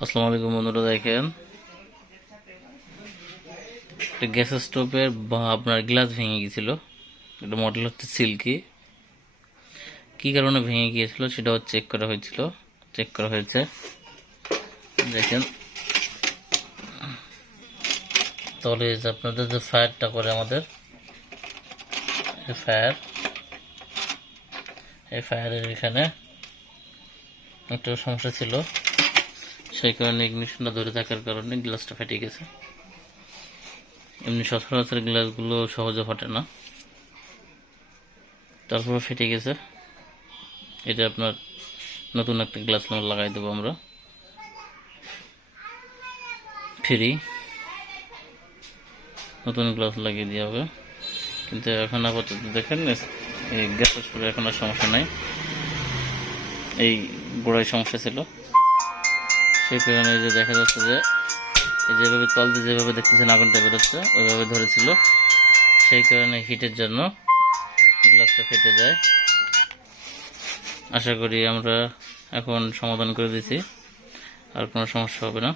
আসসালামু আলাইকুম বন্ধুরা, দেখেন। একটা গ্যাস স্টোভের আপনার গ্লাস ভেঙে গিয়েছিল। এটা মডেল হচ্ছে সিল্কি। কি কারণে ভেঙে গিয়েছিল সেটাও চেক করা হয়েছিল। চেক করা হয়েছে। দেখেন। তাহলে আপনাদের যে ফায়ারটা করে আমাদের, এই ফায়ার, এই ফায়ারের এখানে একটা সমস্যা ছিল। সেই কারণে ইগনিশনটা ধরে থাকার কারণে গ্লাসটা ফেটে গেছে। এমনি সচরাচর গ্লাসগুলো সহজে ফাটে না। তারপরে ফেটে গেছে। এটা আপনার নতুন একটা গ্লাস লাগাই দেবো আমরা। ফ্রি। নতুন গ্লাস লাগিয়ে দেওয়া হবে। কিন্তু এখন আপাতত দেখেন, এই গ্যাসের পরে এখন আর সমস্যা নাই। এই গোড়ায় সমস্যা ছিল। সেই কারণে যে দেখা যাচ্ছে যে এই যেভাবে তল দিয়ে যেভাবে দেখতেছেন আগুনটা বেরোচ্ছে, ওইভাবে ধরেছিল। সেই কারণে হিটের জন্য গ্লাসটা ফেটে যায়। আশা করি আমরা এখন সমাধান করে দিছি আর কোনো সমস্যা হবে না।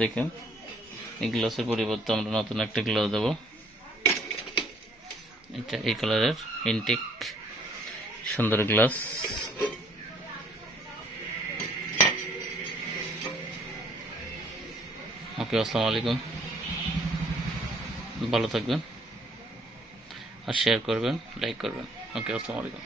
দেখেন, এই গ্লাসের পরিবর্তে আমরা নতুন একটা গ্লাস দেবো। এটা এই কালারের ইনটেক সুন্দর গ্লাস। ওকে আসসালামু আলাইকুম। ভালো থাকবেন আর শেয়ার করবেন লাইক করবেন। ওকে আসসালামু আলাইকুম।